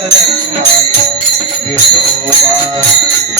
Let's go, let's let's go, let's